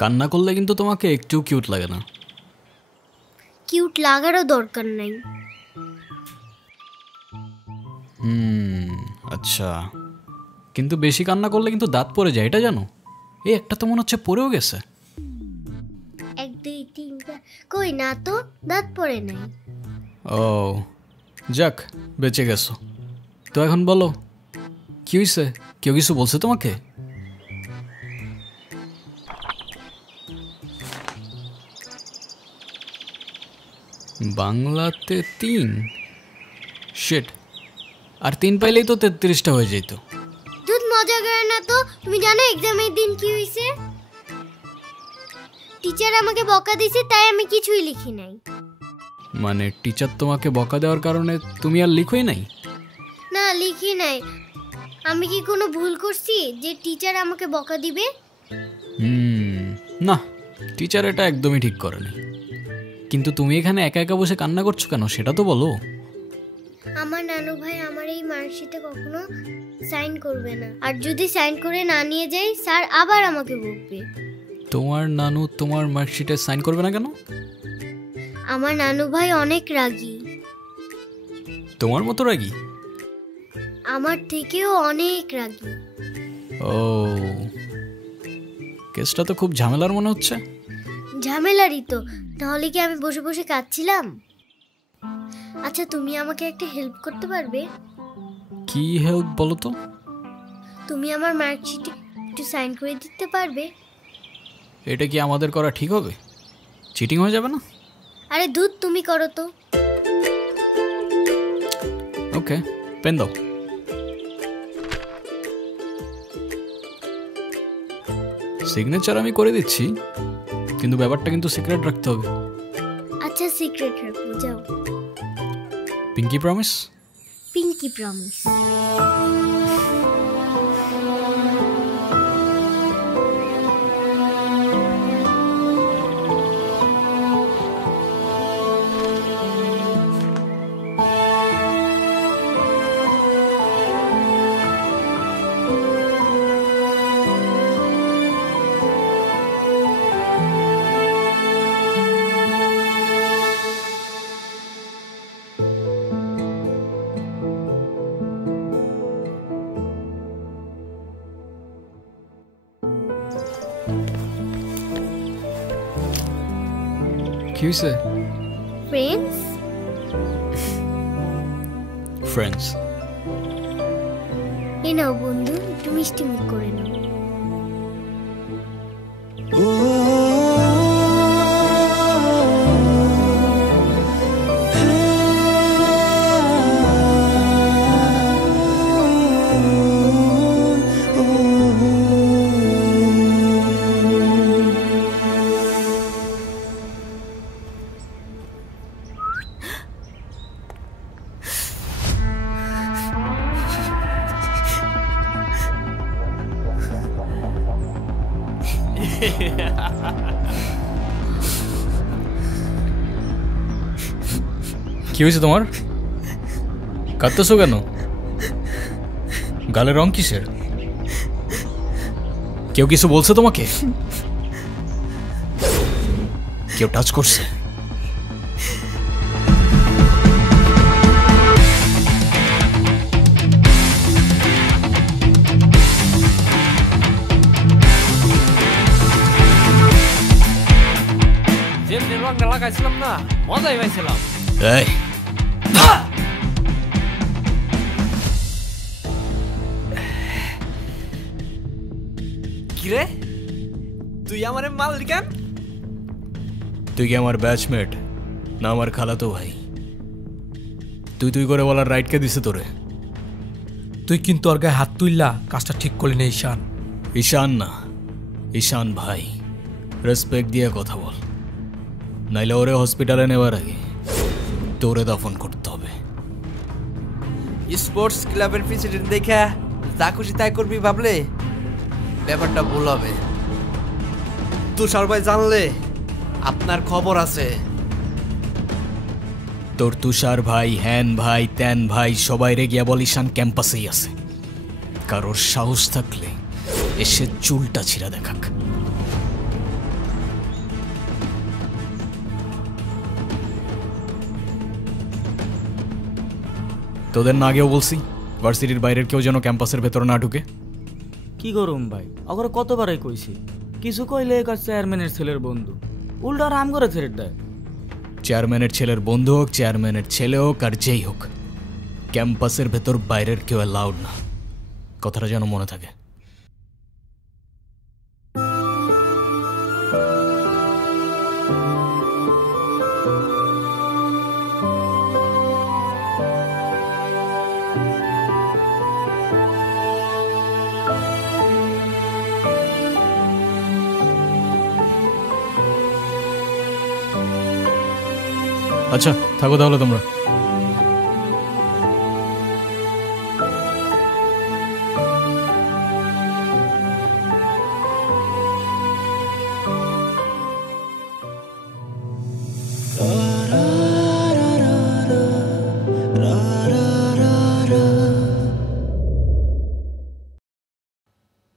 কান্না করলে কিন্তু তোমাকে একটু কিউট লাগে না। কিউট লাগারও দরকার নাই। আচ্ছা, কিন্তু বেশি কান্না করলে কিন্তু দাঁত পড়ে যায়, এটা জানো? এই একটা তো মনে হচ্ছে পড়েও গেছে। 1 2 3 4 কই না তো, দাঁত পড়ে নাই। ও যাক, বেঁচে গেছো। তো এখন বলো কি হয়েছে? কেউ কিছু বলছে তোমাকে? বাংলাতে 3 শিট, আর 3 পাইলেই তো 33টা হয়ে যেত। দুধ মজা করে না তো। তুমি জানো এক্সামের দিন কি হয়েছে? টিচার আমাকে বকা দিয়েছে, তাই আমি কিছুই লিখি নাই। মানে টিচার তোমাকে বকা দেওয়ার কারণে তুমি আর লিখোই নাই? না, লিখি নাই। আমি কি কোনো ভুল করছি যে টিচার আমাকে বকা দিবে? না, টিচার এটা একদমই ঠিক করেনি। কিন্তু তুমি এখানে একা একা বসে কান্না করছো কেন, সেটা তো বলো। আমার নানু ভাই আমার এই মার্কশিটে কখনো সাইন করবে না, আর যদি সাইন করে না নিয়ে যাই স্যার আবার আমাকে বকবে। তোমার নানু তোমার মার্কশিটে সাইন করবে না কেন? আমার নানু ভাই অনেক রাগী। তোমার মতো রাগী? আমার থেকেও অনেক রাগী। ও, কেসটা তো খুব ঝামেলার মনে হচ্ছে। ঝামেলারই তো, তাহলে কি আমি বসে বসে কাঁদছিলাম? আচ্ছা, তুমি আমাকে একটা হেল্প করতে পারবে? কি হেল্প বলো তো? তুমি আমার মার্কশিটে একটু সাইন করে দিতে পারবে? এটা কি আমাদের করা ঠিক হবে? চিটিং হয়ে যাবে না? আরে দুধ, তুমি করো তো। ওকে, পেন দাও। সিগনেচার আমি করে দিচ্ছি, কিন্তু ব্যাপারটা কিন্তু সিক্রেট রাখতে হবে। আচ্ছা, সিক্রেট রাখবো, যাও। Pinky promise? Pinky promise. কি হয়েছে? ফ্রেন্ডস। ফ্রেন্ডস? এই নাও বন্ধু, একটু মিষ্টি মুখ করে নাও। কি হয়েছে তোমার? কাঁদতেছো কেন? গালের রং কিসের? কেউ কিছু বলছে তোমাকে? কেউ টাচ করছে? লাগাইছিলাম না, মজাই পাইছিলাম। এই কিরে তুই আমারে মারলি কেন? তুই কি আমার ব্যাচমেট না আমার খালাতো ভাই? তুই তুই করে বলার রাইট কে দিছে তোরে? তুই কিন্তু ওর গায়ে হাত তুললা কাজটা ঠিক করলি না ঈশান। ঈশান না, ঈশান ভাই। রেসপেক্ট দিয়ে কথা বল, নাইলে ওরে হসপিটালে নেওয়ার আগে তোরে দফন করতে হবে। স্পোর্টস ক্লাবের প্রেসিডেন্ট দেখা যা খুশি তাই করবি ভাবলে ব্যাপারটা ভুল হবে। তুষার ভাই জানলে আপনার খবর আছে। তোর তুষার ভাই, হ্যান ভাই, ত্যান ভাই সবাই রে গিয়া বল ঈশান ক্যাম্পাসেই আছে। কারোর সাহস থাকলে এসে চুলটা ছিঁড়া দেখাক। তোদের না আগেও বলছি ভার্সিটির বাইরের কেউ যেন ক্যাম্পাসের ভেতর না ঢুকে। কি করুম ভাই, অগরে কতবারই কইছি, কিছু কইলে কাজ চেয়ারম্যানের ছেলের বন্ধু, উল্টা রাম করে ছেড়ে দেয়। চেয়ারম্যানের ছেলের বন্ধু হোক, চেয়ারম্যানের ছেলে হোক, আর যেই হোক, ক্যাম্পাসের ভেতর বাইরের কেউ অ্যালাউড না। কথাটা যেন মনে থাকে। আচ্ছা থাকো তাহলে তোমরা।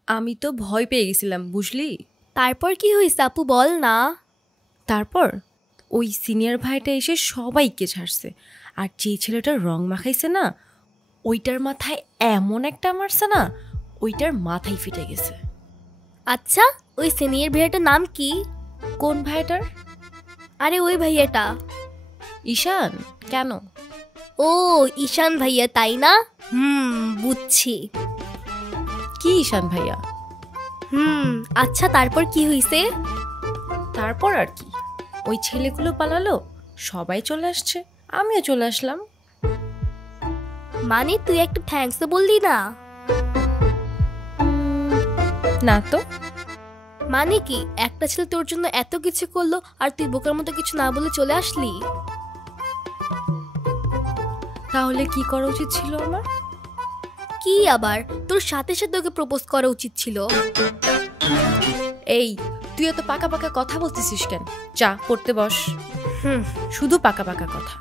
আমি তো ভয় পেয়ে গেছিলাম বুঝলি। তারপর কি হয়েছে আপু বল না। তারপর ওই সিনিয়র ভাইটা এসে সবাইকে ছাড়ছে, আর যে ছেলেটার রং মাখাইছে না ওইটার মাথায় এমন একটা মারছে না, ওইটার মাথায় ফিটে গেছে। আচ্ছা ওই সিনিয়র ভাইয়াটার নাম কি? কোন ভাইটার? আরে ওই ভাইয়াটা। ঈশান। কেন? ও ঈশান ভাইয়া তাই না? বুঝছি। কি ঈশান ভাইয়া? আচ্ছা তারপর কি হয়েছে? তারপর আর কি, ওই ছেলেগুলো পালালো, সবাই চলে আসছে, আমিও চলে আসলাম। মানে তুই একটা থ্যাঙ্কস তো বললি না? না তো। মানে কি একটা ছেলে তোর জন্য এত কিছু করলো আর তুই বোকার মতো কিছু না বলে চলে আসলি? তাহলে কি করা উচিত ছিল আমার? কি আবার, তোর সাথে সাথে ওকে প্রপোজ করা উচিত ছিল। এই তুই এত পাকা পাকা কথা বলতেছিস কেন? যা পড়তে বস। শুধু পাকা পাকা কথা।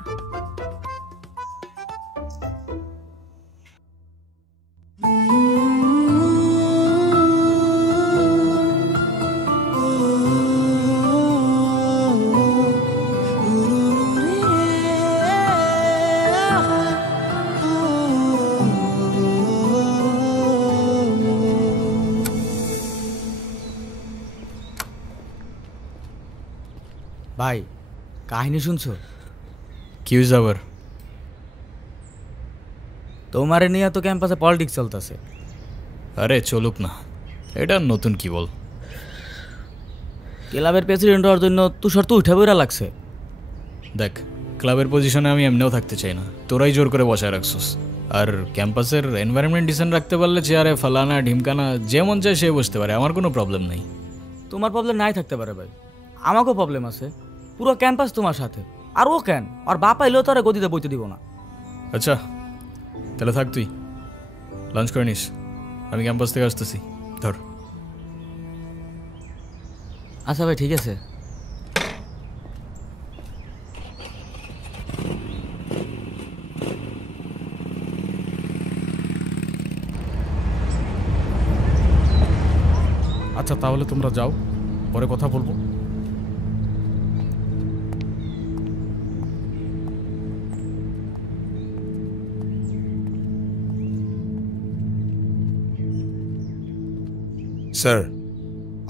ভাই কাহিনী শুনছো? কি হয়েছে আবার? তোমারে নিয়ে তো ক্যাম্পাসে পলিটিক্স চলতেছে। আরে চলুক না, এটা নতুন কি বল। ক্লাবের প্রেসিডেন্ট হওয়ার জন্য তুষার তো উঠে বইরা লাগছে। দেখ ক্লাবের পজিশনে আমি এমনিও থাকতে চাই না, তোরাই জোর করে বসায় রাখছিস। আর ক্যাম্পাসের এনভায়রনমেন্ট ডিসেন্ট রাখতে পারলে চেয়ারে ফালানা ঢিমকানা যে মন চায় সে বসতে পারে, আমার কোনো প্রবলেম নেই। তোমার প্রবলেম নাই থাকতে পারে ভাই, আমাকেও প্রবলেম আছে। পুরো ক্যাম্পাস তোমার সাথে, আর ও কেন আর বাপ এলেও তো আর গদিতে বইতে দিব না। আচ্ছা তাহলে থাক, তুই লাঞ্চ করে নিস, আমি ক্যাম্পাস থেকে আসতেছি। ধর। আচ্ছা ভাই ঠিক আছে। আচ্ছা তাহলে তোমরা যাও, পরে কথা বলবো। স্যার,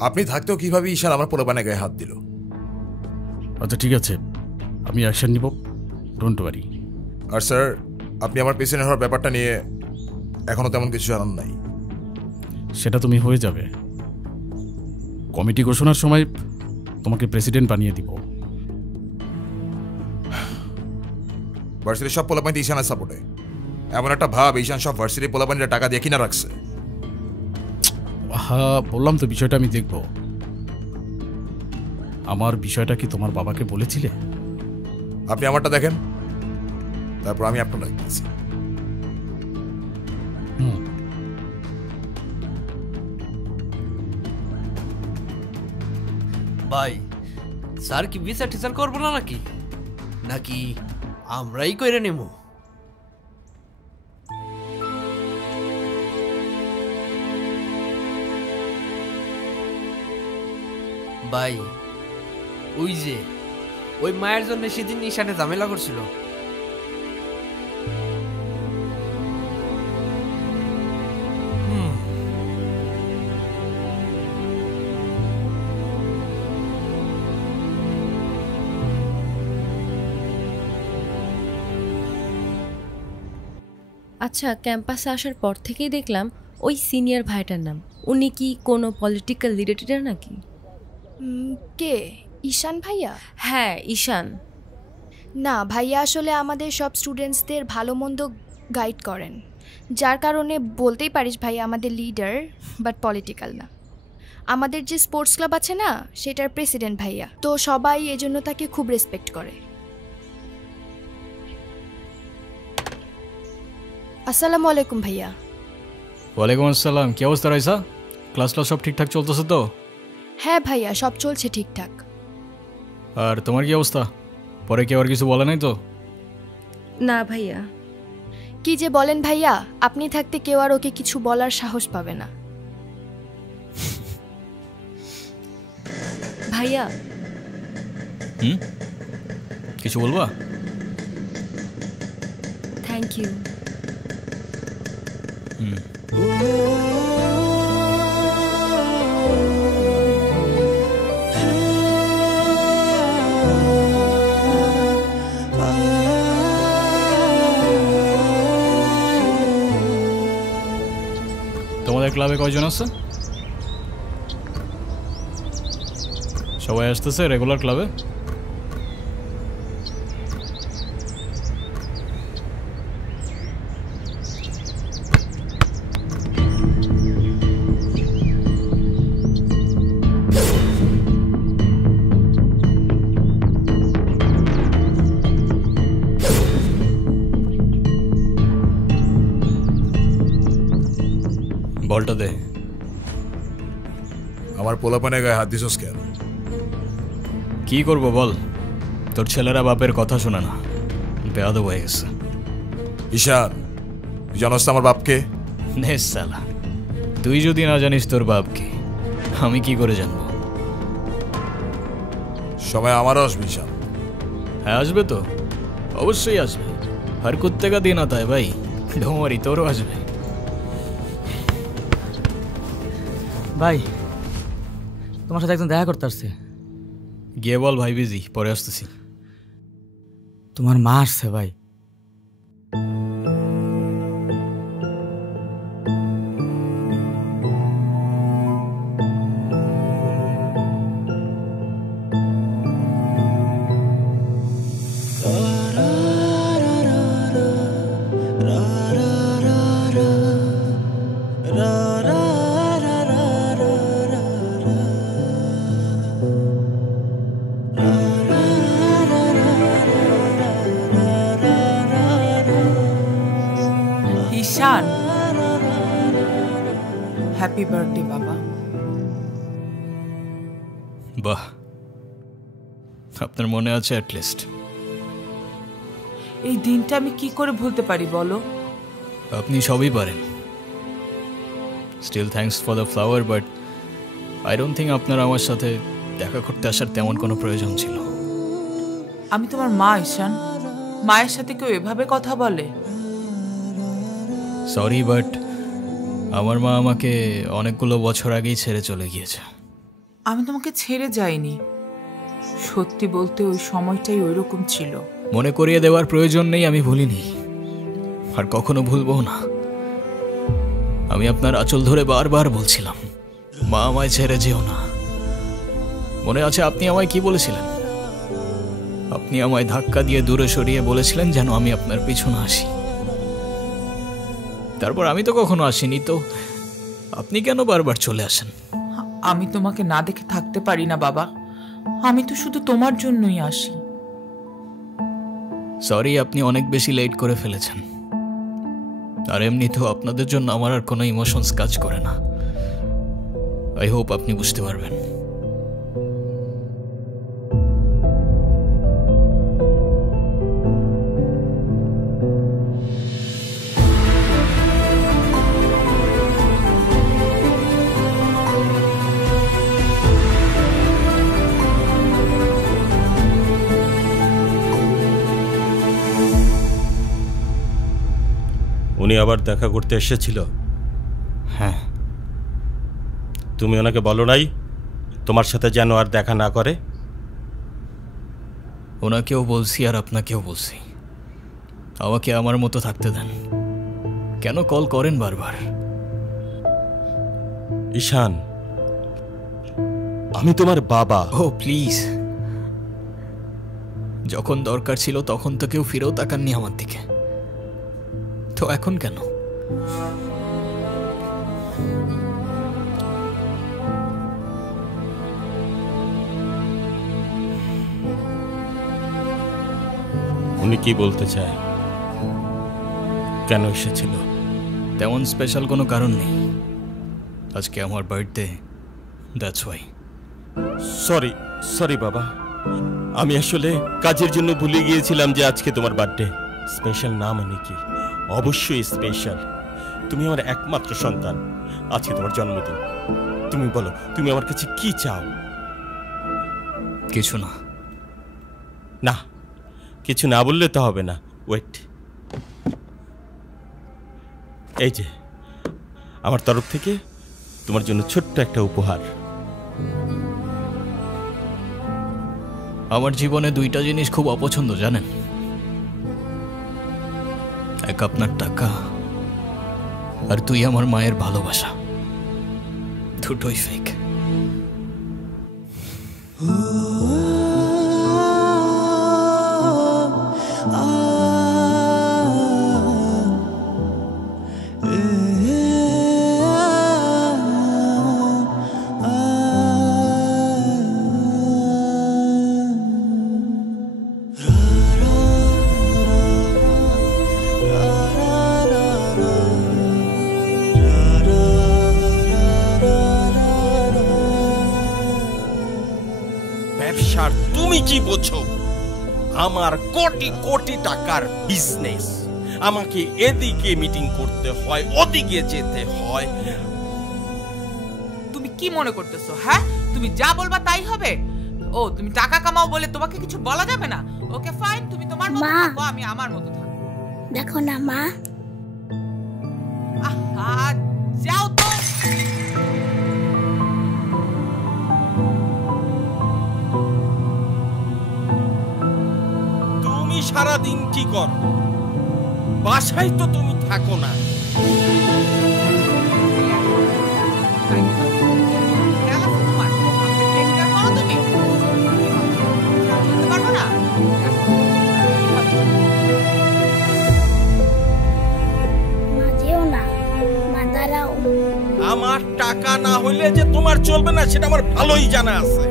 আপনি থাকতেও কিভাবে ঈশান আমার পোলাপানে গায়ে হাত দিল? আচ্ছা ঠিক আছে, আমি অ্যাকশন নিব, ডোন্ট ওয়ারি। আর স্যার, আপনি আমার পেছনে হওয়ার ব্যাপারটা নিয়ে এখনো তেমন কিছু জানান নাই। সেটা তুমি হয়ে যাবে, কমিটি ঘোষণার সময় তোমাকে প্রেসিডেন্ট বানিয়ে দিব। ভার্সিটির সব পোলাপানি ঈশানের সাপোর্টে। এমন একটা ভাব ঈশান সব ভার্সিটির পোলাপানিরা টাকা দিয়ে কিনা রাখছে। হ্যাঁ বললাম তো, বিষয়টা আমি দেখব। আমার বিষয়টা কি তোমার বাবাকে বলেছিলে? আপনি আমারটা দেখেন, তারপর আমি আপনারটা দেখতেছি। ভাই স্যার কি বিচার টিচার করবো না নাকি নাকি আমরাই কইরে নেব? ভাই ওই যে ওই মায়ের জন্য সেদিন ঈশানে ঝামেলা করছিল। আচ্ছা, ক্যাম্পাসে আসার পর থেকেই দেখলাম ওই সিনিয়র ভাইটার নাম। উনি কি কোনো পলিটিক্যাল লিডার নাকি? কে? ঈশান ভাইয়া? হ্যাঁ, ঈশান। না, ভাইয়া আসলে আমাদের সব স্টুডেন্টসদের ভালো মন্দ গাইড করেন, যার কারণে বলতেই পারিস ভাইয়া আমাদের লিডার, বাট পলিটিক্যাল না। আমাদের যে স্পোর্টস ক্লাব আছে না, সেটার প্রেসিডেন্ট ভাইয়া, তো সবাই এজন্য তাকে খুব রেসপেক্ট করে। আসসালামু আলাইকুম ভাইয়া। ওয়ালাইকুম আসসালাম। কি অবস্থা রাইসা? ক্লাস সব ঠিকঠাক চলতেছে তো? হ্যাঁ ভাইয়া, সব চলছে ঠিকঠাক। আর তোমার কি অবস্থা? পরে কেউ আর কিছু বলে নাই তো? না ভাইয়া। কি যে বলেন ভাইয়া, আপনি থাকতে কেউ আর ওকে কিছু বলার সাহস পাবে না। ভাইয়া কিছু বলবা? Thank you. তোমাদের ক্লাবে কয়জন আছে? সবাই আসতেছে রেগুলার ক্লাবে? বলটা দে। আমার পোলাপানে গায়ে হাত দিছস কেন? কি করবো বল, তোর ছেলেরা বাপের কথা শোনে না, বেয়াদব হয়ে গেছে। ঈশান, তুই জানোস তো আমার বাপকে? নে সালা, তুই যদি না জানিস তোর বাপকে, আমি কি করে জানবো? সময় আমারও আসবে ঈশান। হ্যাঁ আসবে তো, অবশ্যই আসবে। হর কুত্তে কা দিন আতা হ্যায় ভাই, ঢোমারি তোরও আসবে। ভাই তোমার সাথে একজন দেখা করতে আসছে। গিয়ে বল ভাই বিজি, পরে আসতেছি। তোমার মা আসছে ভাই। ঈশান, হ্যাপি বার্থডে বাবা। বাহ, আপনার মনে আছে অ্যাটলিস্ট। এই দিনটা আমি কি করে ভুলতে পারি বলো? আপনি সবই পারেন। Still thanks for the flower, but I don't think আপনার আমার সাথে দেখা করতে আসার তেমন কোনো প্রয়োজন ছিল। আমি তোমার মা ঈশান, মায়ের সাথে কেউ এভাবে কথা বলে? সরি, বাট আমার মা আমাকে অনেকগুলো বছর আগেই ছেড়ে চলে গিয়েছে। আমি তোমাকে ছেড়ে যাইনি, সত্যি বলতে ওই সময়টাই ওইরকম ছিল। মনে করিয়ে দেওয়ার প্রয়োজন নেই, আমি ভুলিনি আর কখনো ভুলবো না। আমি আপনার আঁচল ধরে বারবার বলছিলাম, মা আমায় ছেড়ে যেও না, মনে আছে আপনি আমায় কি বলেছিলেন? আপনি আমায় ধাক্কা দিয়ে দূরে সরিয়ে বলেছিলেন যেন আমি আপনার পিছনে আসি। তারপর আমি তো কখনো আসিনি, তো আপনি কেন বারবার চলে আসেন? আমি তোমাকে না দেখে থাকতে পারি না বাবা, আমি তো শুধু তোমার জন্যই আসি। সরি, আপনি অনেক বেশি লেট করে ফেলেছেন। আর এমনিতেও আপনাদের জন্য আমার আর কোনো ইমোশনস কাজ করে না। আই হোপ আপনি বুঝতে পারবেন। উনি আবার দেখা করতে এসেছিল? হ্যাঁ। তুমি ওনাকে বলো নাই তোমার সাথে যেন আর দেখা না করে? ওনাকেও বলছি আর আপনাকেও বলছি, আমাকে আমার মতো থাকতে দেন। কেন কল করেন বারবার? ঈশান, আমি তোমার বাবা। ও প্লিজ, যখন দরকার ছিল তখন তো কেউ ফিরেও তাকাননি আমার দিকে, তো এখন কেন? উনি কি বলতে চায়? কেন এসেছিল? তেমন স্পেশাল কোনো কারণ নেই, আজকে আমার birthday, that's why. Sorry sorry বাবা, আমি আসলে কাজের জন্য ভুলে গিয়েছিলাম যে আজকে তোমার বার্থডে। স্পেশাল না মানে কি? অবশ্যই স্পেশাল। তুমি আমার একমাত্র সন্তান, আজকে তোমার জন্মদিন। তুমি বলো, তুমি আমার কাছে কি চাও? কিছু না। না, কিছু না বললে তো হবে না। ওয়েট, এই যে আমার তরফ থেকে তোমার জন্য ছোট্ট একটা উপহার। আমার জীবনে দুইটা জিনিস খুব অপছন্দ জানেন, এক আপনার টাকা আর তুই আমার মায়ের ভালোবাসা, দুটোই ফেক। ব্যবসার তুমি কি বোঝো? আমার কোটি কোটি টাকার বিজনেস, আমাকে এদিকে মিটিং করতে হয়, ওদিকে যেতে হয়। তুমি কি মনে করতেছো? হ্যাঁ, তুমি যা বলবা তাই হবে? ও, তুমি টাকা কামাও বলে তোমাকে কিছু বলা যাবে না? ওকে ফাইন, তুমি তোমার মতো থাকো, আমি আমার মতো থাকবো। দেখো না মা, আহা, যাও তো। তুমি সারাদিন কি করো? বাসায় তো তুমি থাকো না। আমার টাকা না হইলে যে তোমার চলবে না সেটা আমার ভালোই জানা আছে।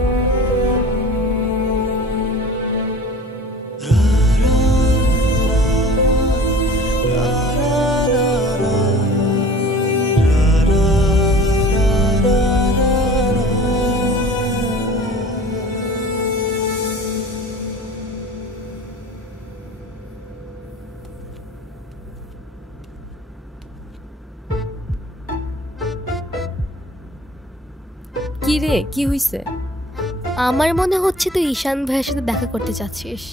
কি রে, কি হইছে? আমার মনে হচ্ছে তুই ঈশান ভাইয়ের সাথে দেখা করতে চাচ্ছিস।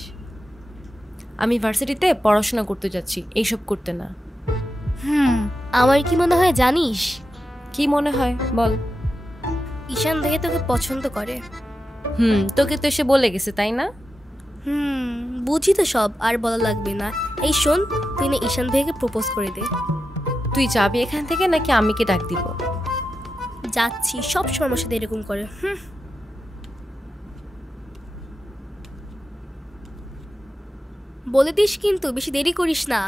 আমি ভার্সিটিতে পড়াশোনা করতে যাচ্ছি, এইসব করতে না। আমার কি মনে হয় জানিস? কি মনে হয় বল। ঈশান ভাইয়া তোকে পছন্দ করে। তোকে তো এসে বলে গেছে তাই না? বুঝি তো সব, আর বলা লাগবে না। এই শোন, তুই না ঈশান ভাইয়াকে প্রপোজ করে দে। তুই যাবি এখান থেকে নাকি আমি কি ডাক দিব? যাচ্ছি, সব সময় সাথে এরকম করে। বলে দিস কিন্তু, বেশি দেরি করিস না।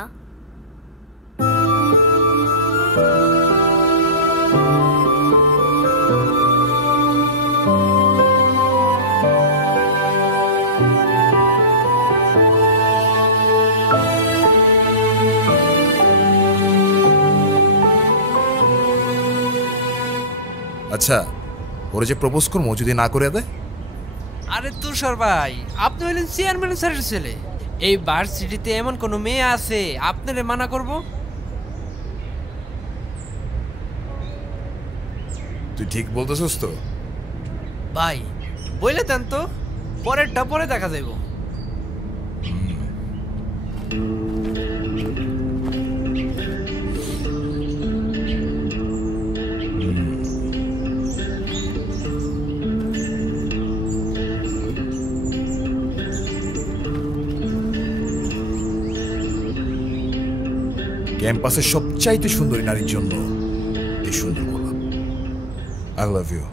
আচ্ছা, ওরে যে প্রপোজ করবো যদি না করে দেয়? আরে তুষার ভাই, আপনি হলেন চেয়ারম্যান স্যারের ছেলে। এই ভার্সিটিতে এমন কোনো মেয়ে আছে আপনারে মানা করব? তুই ঠিক বলতেছস তো? ভাই বইলে দেন তো, পরেরটা পরে দেখা যাইব। ক্যাম্পাসের সবচাইতে সুন্দরী নারীর জন্য এই সুন্দর গোলাপ। I love you.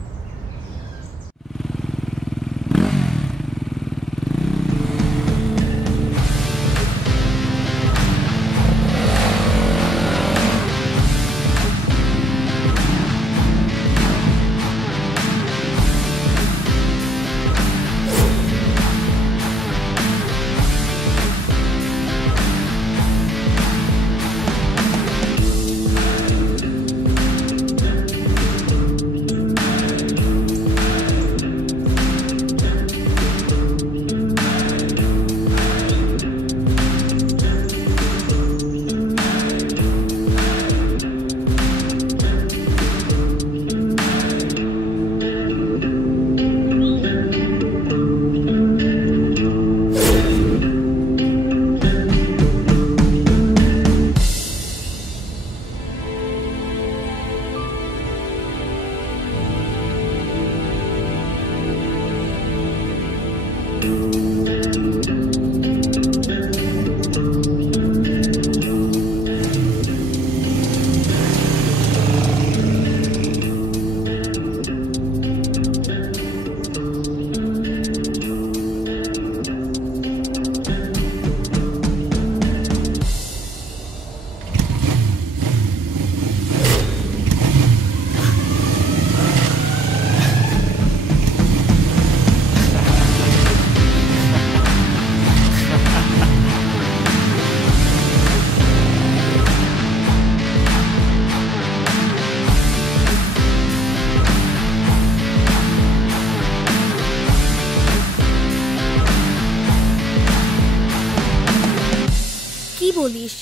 বলিস?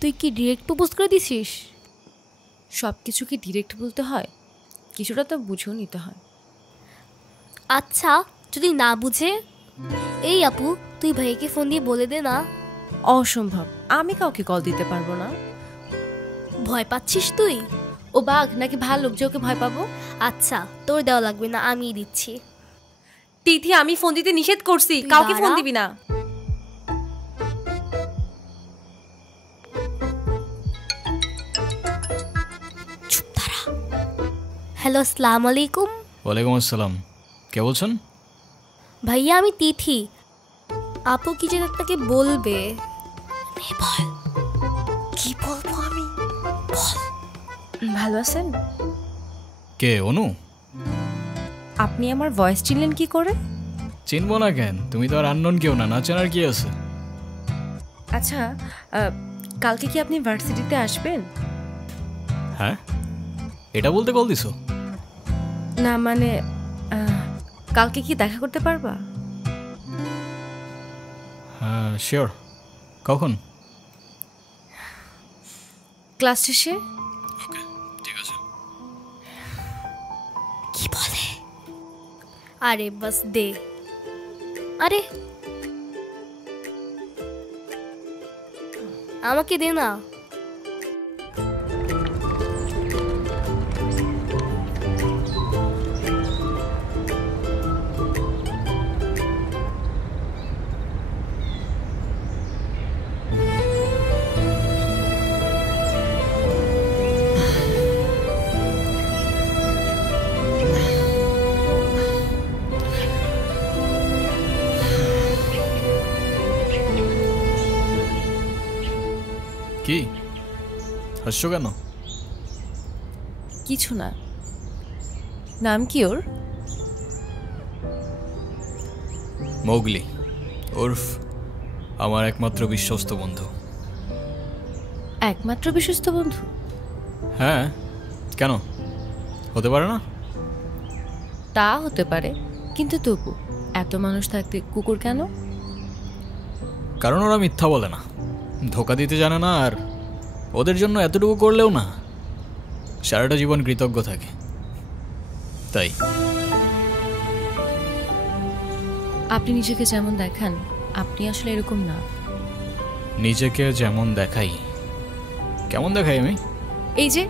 তুই কি ডিরেক্ট প্রপোজ করে দিছিস? সব কিছু কি ডিরেক্ট বলতে হয়? কিছুটা তো বুঝেও নিতে হয়। আচ্ছা, যদি না বুঝে? এই আপু, তুই ভাইকে ফোন দিয়ে বলে দে না। অসম্ভব, আমি কাউকে কল দিতে পারবো না। ভয় পাচ্ছিস তুই? ও বাঘ নাকি ভাল্লুক যে ওকে ভয় পাবো? আচ্ছা, তোর দেওয়া লাগবে না, আমি দিচ্ছি। তিথি, আমি ফোন দিতে নিষেধ করছি, কাউকে ফোন দিবি না। হ্যালো, আসসালামু আলাইকুম। ওয়ালাইকুম আসসালাম। কে বলছেন? ভাইয়া, আমি তিথি। আপু কি যেন আপনাকে বলবে। কি বলবো আমি? ভালো আছেন? কে? অনু? আপনি আমার ভয়েস চিনলেন কি করে? চিনবো না কেন? তুমি তো আর আননোন কেউ না, না চেনার কি আছে? আচ্ছা, কালকে কি আপনি ভার্সিটিতে আসবেন? হ্যাঁ, এটা বলতে কল দিছো? না মানে কালকে কি দেখা করতে পারবা? হ্যাঁ শিওর। কখন? ক্লাস শেষে। ওকে, ঠিক আছে। কি বলে? আরে বাস দে। আরে আমাকে দে না। হাসছো কেন? কিছু না। নাম কি ওর? মৌগলি, ওরফ আমার একমাত্র বিশ্বস্ত বন্ধু। একমাত্র বিশ্বস্ত বন্ধু? হ্যাঁ, কেন হতে পারে না? তা হতে পারে, কিন্তু তবু এত মানুষ থাকতে কুকুর কেন? কারণ ওরা মিথ্যা বলে না, ধোকা দিতে জানে না, আর ওদের জন্য এতটুকু করলেও না সারাটা জীবন কৃতজ্ঞ থাকে, তাই। আপনি নিজেকে যেমন দেখান, আপনি আসলে এরকম না। নিজেকে যেমন দেখাই? কেমন দেখাই আমি? এই যে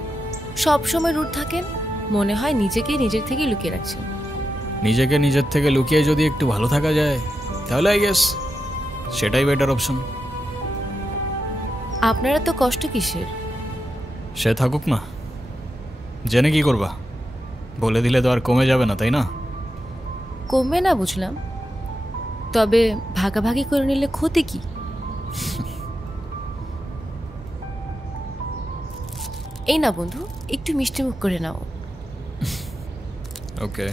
সব সময় রুট থাকেন, মনে হয় নিজেকে নিজের থেকে লুকিয়ে রাখছেন। নিজেকে নিজের থেকে লুকিয়ে যদি একটু ভালো থাকা যায় তাহলে আই গেস সেটাই বেটার অপশন। আপনারা তো কষ্ট কিসের? সে থাকুক না, জেনে কি করবা? বলে দিলে তো আর কমে যাবে না, তাই না? কমবে না বুঝলাম, তবে ভাগাভাগি করে নিলে ক্ষতি কি? এই না বন্ধু, একটু মিষ্টি মুখ করে নাও। ওকে।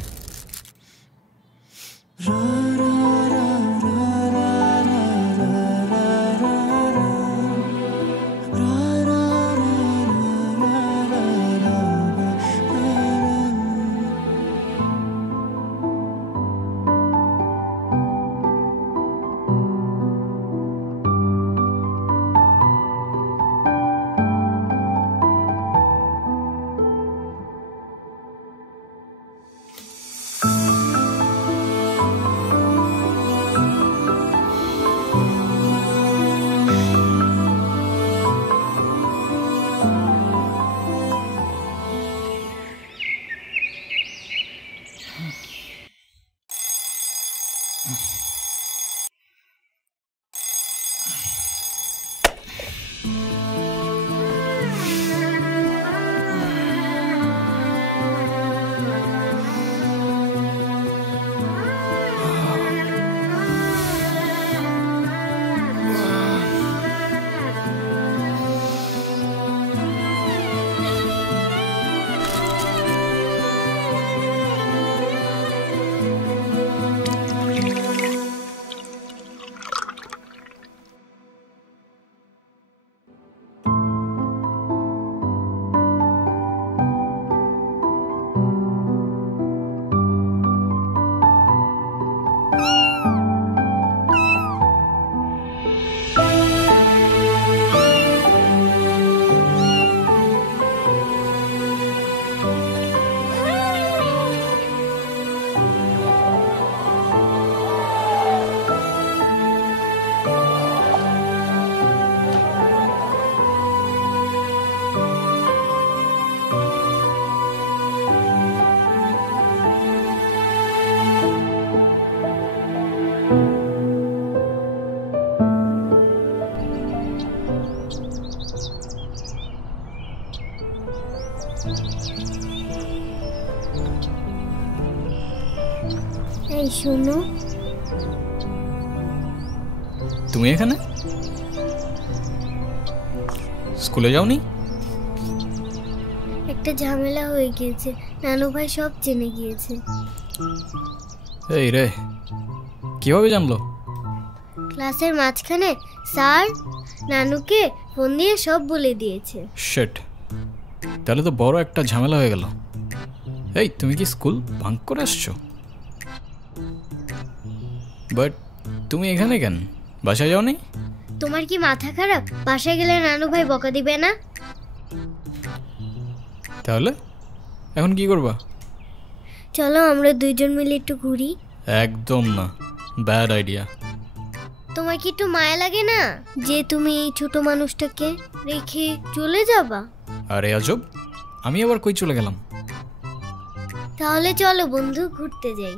এই শোনো, তুমি এখানে? স্কুলে যাওনি? একটা ঝামেলা হয়ে গিয়েছে, নানু ভাই সব জেনে গিয়েছে। এই রে, কিভাবে জানলো? ক্লাসের মাঝখানে স্যার নানুকে ফোন দিয়ে সব বলে দিয়েছে। শিট, তাহলে তো বড় একটা ঝামেলা হয়ে গেল। এই, তুমি কি স্কুল বাঙ্ক করে আসছো? বাট তুমি এখানে কেন? বাসায় যাওনি? তোমার কি মাথা খারাপ? বাসায় গেলে নানু ভাই বকা দিবে না? তাহলে এখন কি করবা? চলো আমরা দুইজন মিলে একটু ঘুরি। একদম না, ব্যাড আইডিয়া। তোমার কি একটু মায়া লাগে না যে তুমি এই ছোট মানুষটাকে রেখে চলে যাবা? আরে আজব, আমি আবার কই চলে গেলাম? তাহলে চলো বন্ধু, ঘুরতে যাই।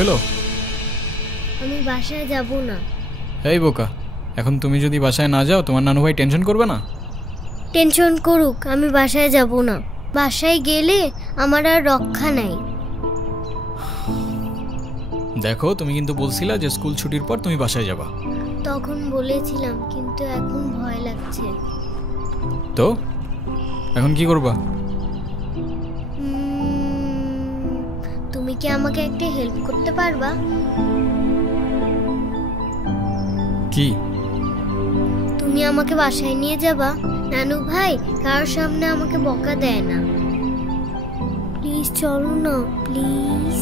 হলো? আমি বাসায় যাব না। এই বোকা, এখন তুমি যদি বাসায় না যাও তোমার নানু ভাই টেনশন করবে না? টেনশন করুক, আমি বাসায় যাব না। বাসায় গেলে আমার আর রক্ষা নাই। দেখো, তুমি কিন্তু বলছিলা যে স্কুল ছুটির পর তুমি বাসায় যাবা। তখন বলেছিলাম, কিন্তু এখন ভয় লাগছে। তো এখন কি করবা? তুমি কি আমাকে একটা হেল্প করতে পারবা? কি? তুমি আমাকে বাসায় নিয়ে যাবা? নানু ভাই কার সামনে আমাকে বকা দেয় না। প্লিজ চলো না, প্লিজ।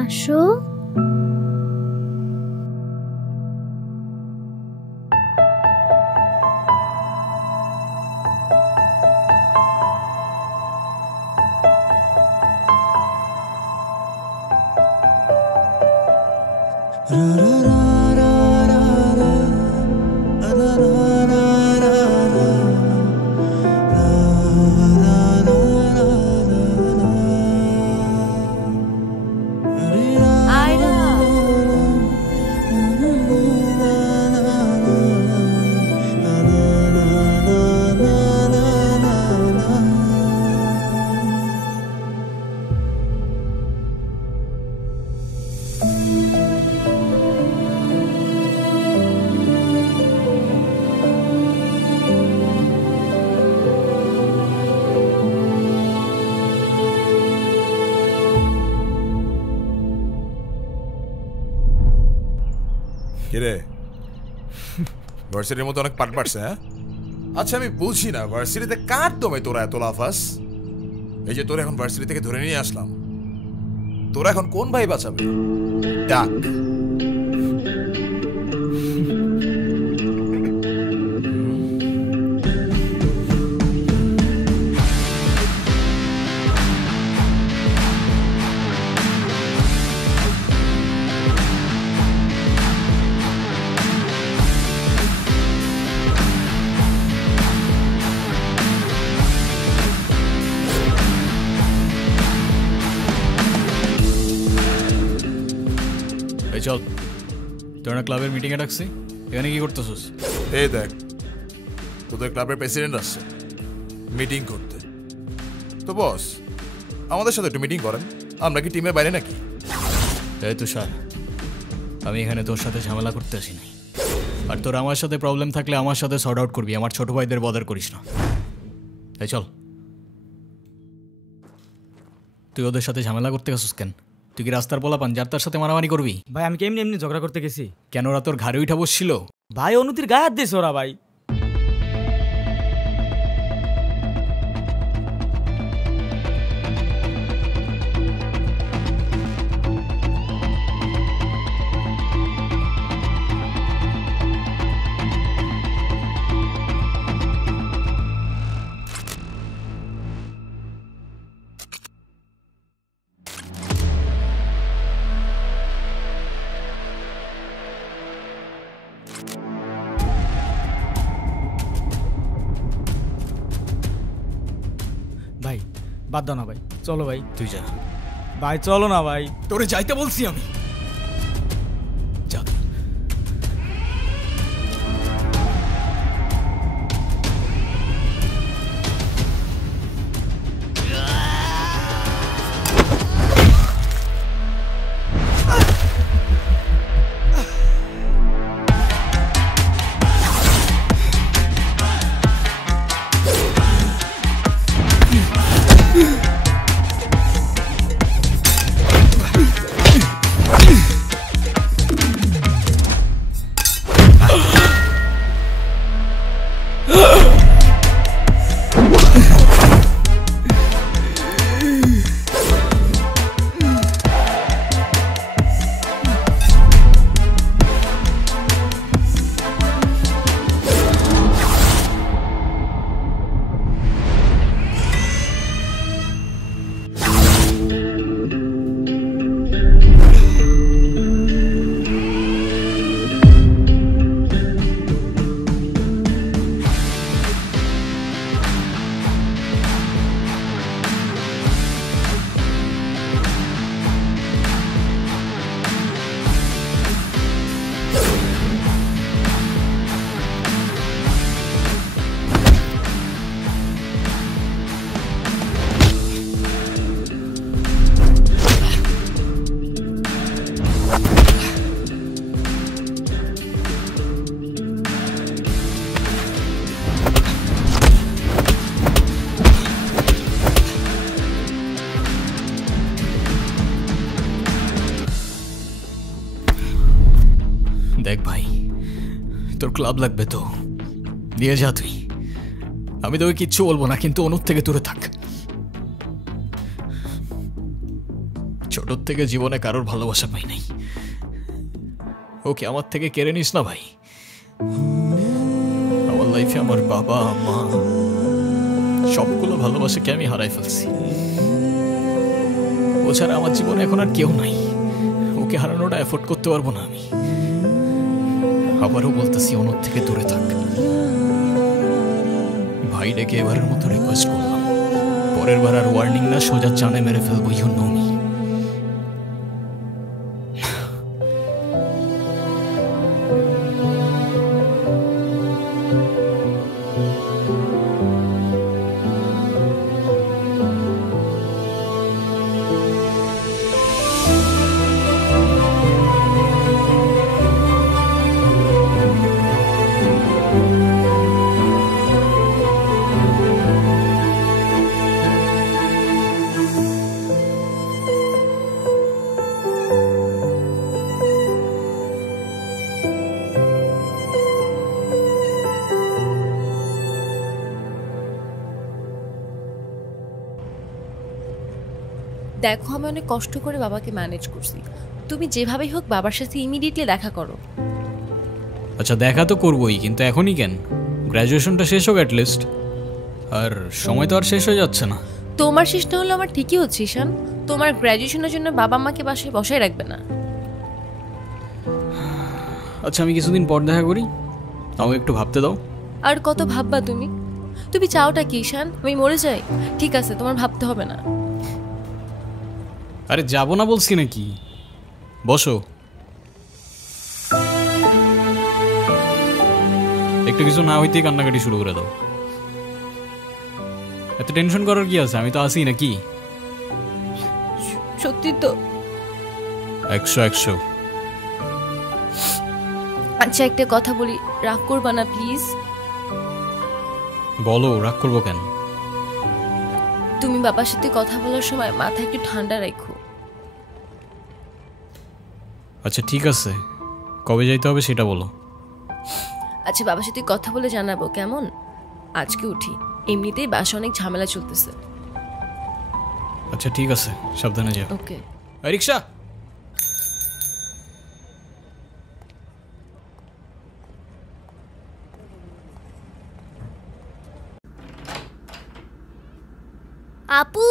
আসো। কিরে, ভার্সিটির মতো অনেক পাট পাটছে? হ্যাঁ, আচ্ছা আমি বুঝি না ভার্সিটিতে কার দমে তোরা এত লাফাস? এই যে তোরা এখন ভার্সিটি থেকে ধরে নিয়ে আসলাম, তোরা এখন কোন ভাই বাঁচাবে? ডাক। চল, তোরা ক্লাবের মিটিংয়ে ডাকছি, এখানে কি করতেছিস? এই দেখ, তোদের ক্লাবের প্রেসিডেন্ট আসছে মিটিং করতে। তো বস, আমাদের সাথে একটু মিটিং করেন, আমরা কি টিমের বাইরে নাকি? এই তুষার, আমি এখানে তোর সাথে ঝামেলা করতে আসি নাই। আর তোর আমার সাথে প্রবলেম থাকলে আমার সাথে সর্ট আউট করবি, আমার ছোট ভাইদের বদার করিস না। এই চল। তুই ওদের সাথে ঝামেলা করতে গেছিস কেন? তুই কি রাস্তার পোলাপান যার তার সাথে মারামারি করবি? ভাই আমি কেমনি এমনি ঝগড়া করতে গেছি। কেন ওরা তোর ঘাড়ে উঠা বসছিল? ভাই অনুতির গায়ে হাত দিয়েছে ওরা। ভাই ভাই বাদ দাও না ভাই, চলো ভাই। তুই যা ভাই, চলো না ভাই। তোরে যাইতে বলছি আমি। যা। তোর ক্লাব লাগবে তো দিয়ে যা তুই, আমি তোকে কিচ্ছু বলবো না, কিন্তু অনুর থেকে দূরে থাক। ছোটর থেকে জীবনে কারোর ভালোবাসা পাই নাই, ওকে আমার থেকে কেড়ে নিস না ভাই। আমার লাইফে আমার বাবা মা সবগুলো ভালোবাসাকে আমি হারাই ফেলছি। ও ছাড়া আমার জীবনে এখন আর কেউ নাই, ওকে হারানোটা এফোর্ড করতে পারবো না আমি। আবারও বলতেছি অনুর থেকে দূরে থাক। ভাই ডেকে এবারের মতো রিকোয়েস্ট করলাম, পরের বার আর ওয়ার্নিং না, সোজা চানে মেরে ফেলবো। You know me. দেখো আমি অনেক কষ্ট করে বাবাকে ম্যানেজ করছি, তুমি যেভাবেই হোক বাবার সাথে ইমিডিয়েটলি দেখা করো। আচ্ছা দেখা তো করবোই, কিন্তু এখনই কেন? গ্র্যাজুয়েশনটা শেষ হোক অ্যাটলিস্ট। আর সময় তো আর শেষ হয়ে যাচ্ছে না। তোমার শেষ না হলে আমার ঠিকই হচ্ছে ঈশান, তোমার গ্র্যাজুয়েশনের জন্য বাবা মাকে বাসায় বসায় রাখবে না। আচ্ছা আমি কিছুদিন পর দেখা করি, আমাকে একটু ভাবতে দাও। আর কত ভাববা তুমি? তুমি চাওটা কি ঈশান, আমি মরে যাই? ঠিক আছে তোমার ভাবতে হবে না। আরে যাবো না বলছি নাকি, বসো। একটু কিছু না হইতেই কান্নাকাটি শুরু করে দাও। এত টেনশন করার কি আছে, আমি তো আসি নাকি। সত্যি তো? 100 আচ্ছা একটা কথা বলি, রাগ করবা না প্লিজ? বলো, রাগ করবো কেন? তুমি বাবার সাথে কথা বলার সময় মাথা একটু ঠান্ডা রাখো। আচ্ছা ঠিক আছে, কবে যাইতে হবে সেটা বলো। আচ্ছা বাবার সাথে কথা বলে জানাবো কেমন? আজকে উঠি, এমনিতেই বাসা অনেক ঝামেলা চলতেছে। আচ্ছা ঠিক আছে, সাবধানে যাও। ওকে। রিক্সা। আপু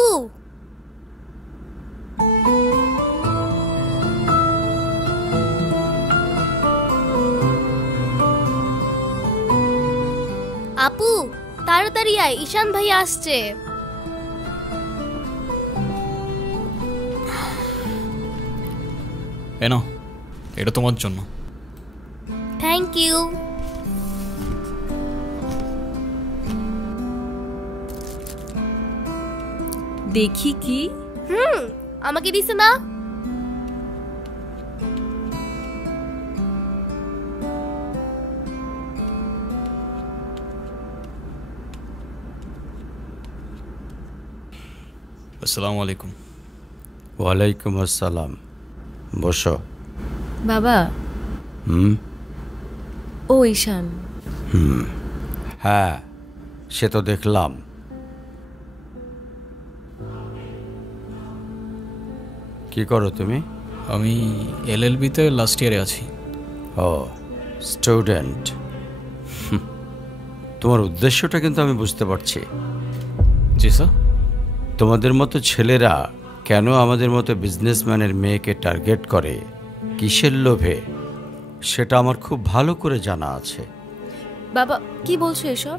আপু তাড়াতাড়ি আয়, ঈশান ভাই আসছে। এনো, এটা তোমার জন্য। Thank you. দেখি কি? আমাকে দিছে না? আসসালামু আলাইকুম। ওয়ালাইকুম আসসালাম, বসো। বাবা। ও ঈশান। হ্যাঁ সে তো দেখলাম। কি করো তুমি? আমি এলএলবিতে লাস্ট ইয়ারে আছি। ও স্টুডেন্ট। তোমার উদ্দেশ্যটা কিন্তু আমি বুঝতে পারছি। জি স্যার। তোমাদের মতো ছেলেরা কেন আমাদের মতো বিজনেসম্যানের মেয়েকে টার্গেট করে, কিসের লোভে, সেটা আমার খুব ভালো করে জানা আছে। বাবা কি বলছো এসব?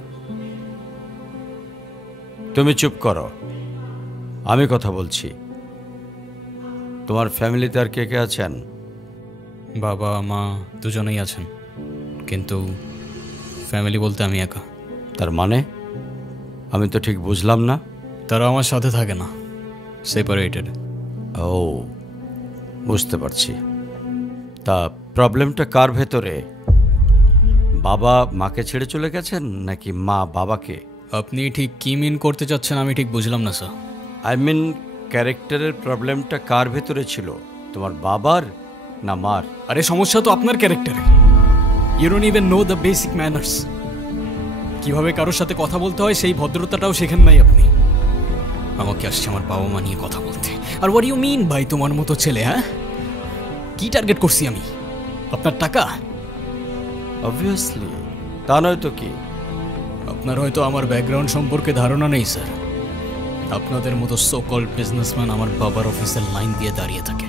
তুমি চুপ করো, আমি কথা বলছি। তোমার ফ্যামিলিতে আর কে কে আছেন? বাবা মা দুজনেই আছেন, কিন্তু ফ্যামিলি বলতে আমি একা। তার মানে আমি তো ঠিক বুঝলাম না। তারা আমার সাথে থাকে না, সেপারেটেড। ও বুঝতে পারছি। তা প্রবলেমটা কার ভেতরে? বাবা মাকে ছেড়ে চলে গেছেন নাকি মা বাবাকে? আপনি ঠিক কি মিন করতে চাচ্ছেন আমি ঠিক বুঝলাম না স্যার। আই মিন ক্যারেক্টারের প্রবলেমটা কার ভেতরে ছিল, তোমার বাবার না মার? আরে সমস্যা তো আপনার ক্যারেক্টারে। You don't even know the basic manners. কিভাবে কারোর সাথে কথা বলতে হয় সেই ভদ্রতাটাও শেখেন নাই আপনি। আমাকে আসছে আমার বাবা মা নিয়ে কথা বলতে। আর হোয়াট ইউ মিন ভাই তোমার মতো ছেলে? হ্যাঁ, কি টার্গেট করছি আমি? আপনার টাকা? অবভিয়াসলি, তা নয় তো কি? আপনার হয়তো আমার ব্যাকগ্রাউন্ড সম্পর্কে ধারণা নেই স্যার। আপনাদের মতো সো কল্ড বিজনেসম্যান আমার বাবার অফিসের লাইন দিয়ে দাঁড়িয়ে থাকে।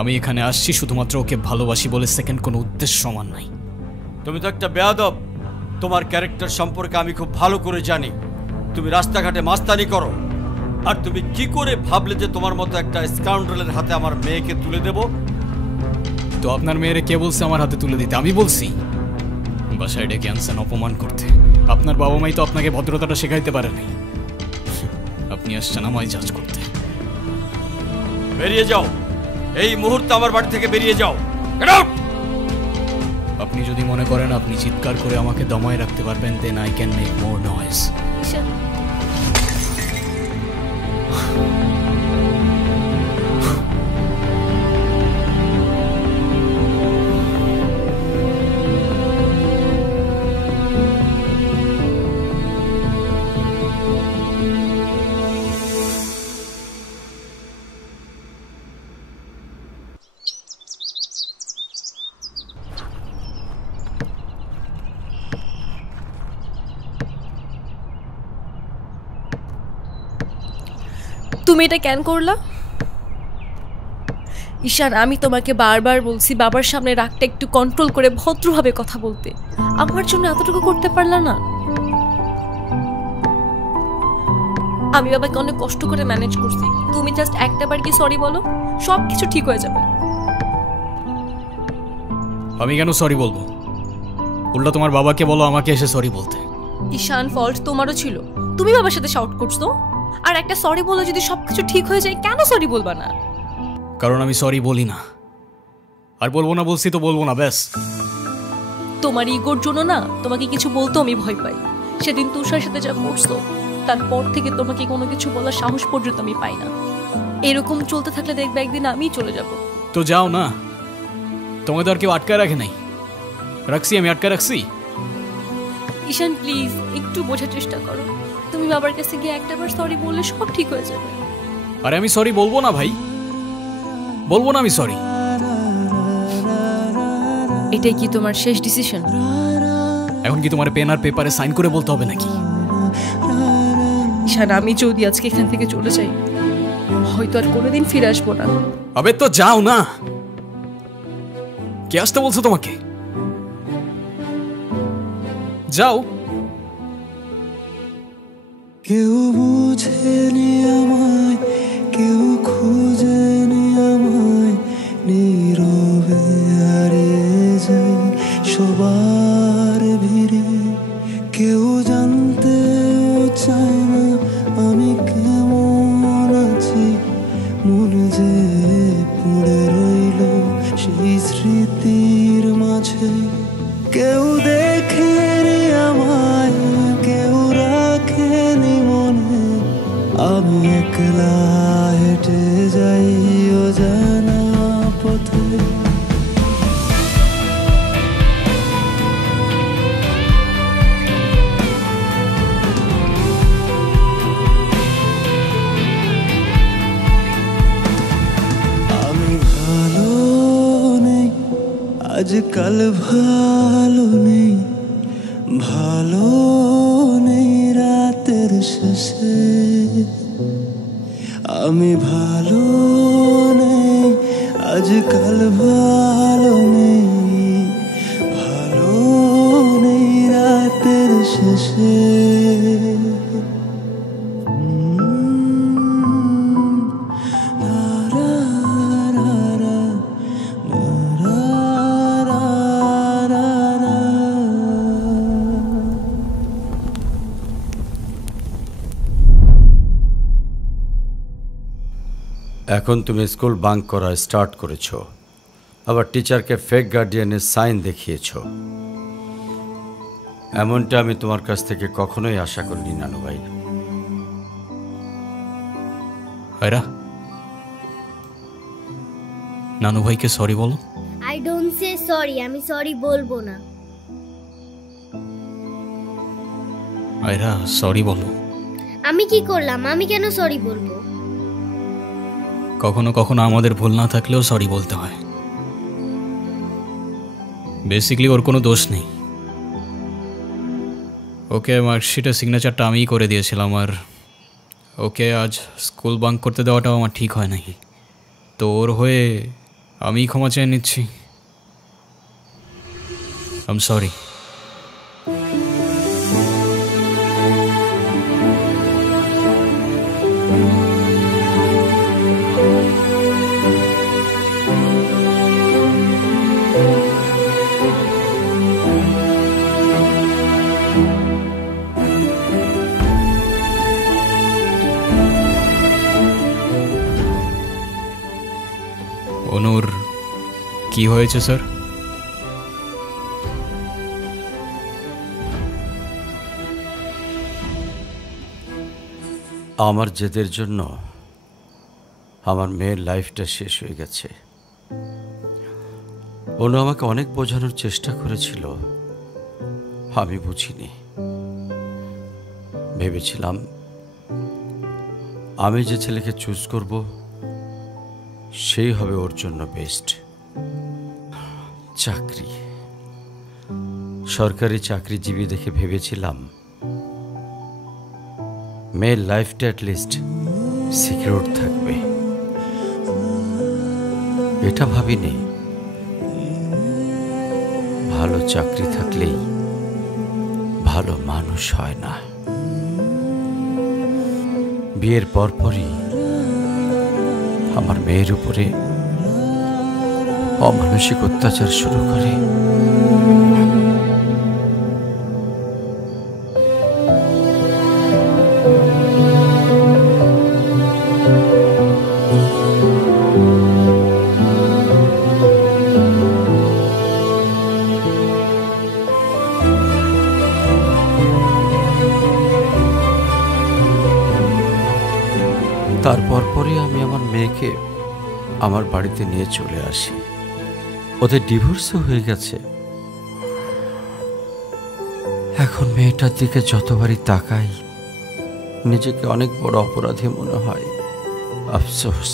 আমি এখানে আসছি শুধুমাত্র ওকে ভালোবাসি বলে, সেকেন্ড কোনো উদ্দেশ্য সমান নাই। তুমি তো একটা বেয়াদব। তোমার ক্যারেক্টার সম্পর্কে আমি খুব ভালো করে জানি। তুমি রাস্তাঘাটে মাস্তানি করো, আর তুমি কি করে ভাবলে যে তোমার মতো একটা স্কাউন্ডারের হাতে আমার মেয়েকে তুলে দেব? তো আপনার মেয়েরে কে বলছে আমার হাতে তুলে দিতে? আমি বলছি? বাসায় ডেকে আনছেন অপমান করতে। আপনার বাবা মাই তো আপনাকে ভদ্রতাটা শেখাইতে পারে নাই। আপনি আসছেন আমায় জাজ করতে। বেরিয়ে যাও, এই মুহূর্তে আমার বাড়ি থেকে বেরিয়ে যাও। Get out! আপনি যদি মনে করেন আপনি চিৎকার করে আমাকে দমায় রাখতে পারবেন, then I can make more noise. তুমি এটা কেন করলা? ঈশান, আমি তোমাকে বারবার বলছি বাবার সামনে রাগটা একটু কন্ট্রোল করে ভদ্রভাবে কথা বলতে। আমার জন্য এতটুকু করতে পারলা না? আমি বাবাকে অনেক কষ্ট করে ম্যানেজ করছি। তুমি জাস্ট একটাবার কি সরি বলো, সব কিছু ঠিক হয়ে যাবে। আমি কেন সরি বলবো? উল্টা তোমার বাবাকে বলো আমাকে এসে সরি বলতে। ঈশান, ফল্ট তোমারও ছিল। তুমি বাবার সাথে শাউট করছো, আর একটা সরি বলে যদি সবকিছু ঠিক হয়ে যায়, কেন সরি বলবা না? কারণ আমি সরি বলি না, আর বলবো না। বলছি তো বলবো না, ব্যাস। তোমার ইগোর জন্য না তোমাকে কিছু বলতে আমি ভয় পাই। সেদিন তুষার সাথে যা করছো, তারপর থেকে তোমাকে কোনো কিছু বলার সাহস পর্যন্ত আমি পাই না। এরকম চলতে থাকলে দেখবে একদিন আমিই চলে যাব। তো যাও না, তোমাকে তো আর কেউ আটকায় রাখে নাই। রাখছি, আমি আটকায় রাখছি। ঈশান প্লিজ একটু বোঝার চেষ্টা করো। তুমি বাবার কাছে গিয়ে একটাবার সরি বললে সব ঠিক হয়ে যাবে। আরে আমি সরি বলবো না ভাই, বলবো না আমি সরি। এটাই কি তোমার শেষ ডিসিশন? এখন কি তোমার পেন আর পেপারে সাইন করে বলতে হবে নাকি? ঈশান, আমি যদি আজকে এখান থেকে চলে যাই, হয়তো আর কোনোদিন ফিরে আসবো না। আবে তো যাও না। কে আসতে বলছো তোমাকে? যাও। কেউ বুঝেনি আমায়, কেউ খুঁজেনি আমায়, নীরবে হারিয়ে যাই সবার ভিড়ে। কেউ জানতেও চায় না আমি কেমন আছি, মন যে পড়ে রইল সেই স্মৃতির মাঝে। কেউ দেখেনি আমায়, কেউ রাখেনি মনে, আমি একলা হেঁটে যাই অজানা পথে। আমি ভালো নেই, আজকাল ভালো নেই, ভালো নেই রাতের শেষে। আমি ভালো নেই, আজকাল ভালো নেই, ভালো নেই রাতের শেষে। এখন তুমি স্কুল বাঙ্ক করা স্টার্ট করেছো, আবার টিচারকে ফেক গার্ডিয়ানের সাইন দেখিয়েছো। এমনটা আমি তোমার কাছ থেকে কখনোই আশা করিনি নানু ভাই। নানু ভাইকে সরি বলো। I don't সে সরি, আমি সরি বলবো না। আয়রা সরি বলো। আমি কি করলাম? আমি কেন সরি বলবো? কখনো কখনো আমাদের ভুল না থাকলেও সরি বলতে হয়। বেসিক্যালি ওর কোনো দোষ নেই। ওকে মার্কশিটের সিগনেচারটা আমিই করে দিয়েছিলাম, আর ওকে আজ স্কুল বাঙ্ক করতে দেওয়াটাও আমার ঠিক হয় নাই। তো ওর হয়ে আমিই ক্ষমা চেয়ে নিচ্ছি। I am sorry. অনুর কি হয়েছে স্যার? আমার জেদের জন্য আমার মেয়ের লাইফটা শেষ হয়ে গেছে। অনু আমাকে অনেক বোঝানোর চেষ্টা করেছিল, আমি বুঝিনি। ভেবেছিলাম আমি যে ছেলেকে চুজ করব সেই হবে ওর জন্য বেস্ট। চাকরি, সরকারি চাকরিজীবী দেখে ভেবেছিলাম মেয়ের লাইফটা অ্যাটলিস্ট সিকিউর থাকবে। এটা ভাবিনি ভালো চাকরি থাকলেই ভালো মানুষ হয় না। বিয়ের পরপরই আমার মেয়ের উপরে অমানসিক অত্যাচার শুরু করে। তারপর পরে আমি আমার মেয়েকে আমার বাড়িতে নিয়ে চলে আসি। ওদের ডিভোর্সও হয়ে গেছে। এখন মেয়েটার দিকে যতবারই তাকাই নিজেকে অনেক বড় অপরাধী মনে হয়। আফসোস,